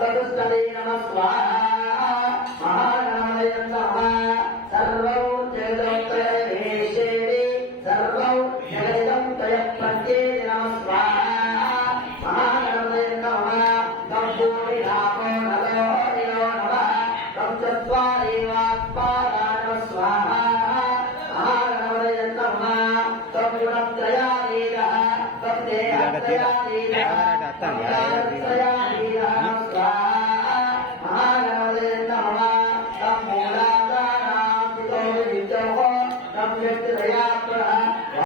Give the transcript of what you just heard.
तदुष्टदे नमः स्वाहा महागणपतये नमः सर्वौ जगदोत्तरवेशेदे सर्वौ जगदोत्तरपद्ये नमः स्वाहा महागणपतये नमः तम्बूरिनामो नमो नमः तच्चत्वारेवात्माना नमः स्वाहा महागणपतये नमः तम्बुरत्रयादेवः तद्देहत्रयादेवः